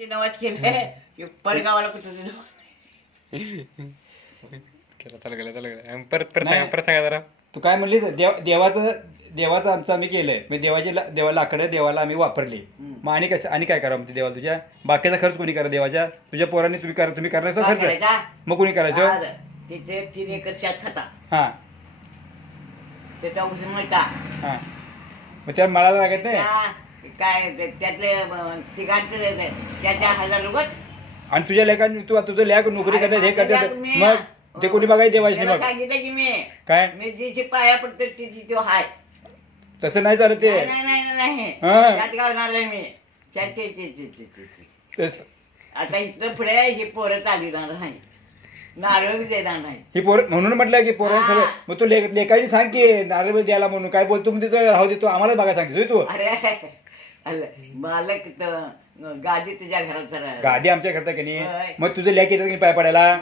ते नवाज केलंय परगावाला कुठं परत सांगा जरा. तू काय म्हणली देवाचं आमचं आम्ही केलंय म्हणजे देवाला लाकडं देवाला आम्ही वापरली. मग आणि काय करा म्हणते देवाला तुझ्या बाकीचा खर्च कोणी करा देवाच्या तुझ्या पोरांनी तुम्ही करणार असतो खर्च मग कोणी करायचं. तिचे 3 एकर शेत खाता हा त्याचा ऊस मळता हा मग त्याला मळायला लागत नाही. काय त्यातले तिघांचं त्याच्या 1000 रुपये आणि तुझ्या लेखांनी तुझं लेख नोकरी करतात हे करतात मग ते कोणी बघायला देवायचं नाही. मग सांगितलं की मी काय मी जी पाया पडते तिची तो हाय तसं नाही चालत ते. नाही हा. त्यात गावणार मी आता इथलं पुढे ही पोरं चालविणार नाही नारळ बी देणार नाही. ही पोर म्हणून म्हटलं की पोरांनी सगळं मग तू लेखाची सांग की नारळ द्यायला म्हणून काय बोलतो म्हणजे राहू देतो आम्हाला बघा सांगितलं तू. अरे मालक गादी तुझ्या घरात गादी आमच्या करता की नाही होय. मग तुझं लेख येतात की पाय पडायला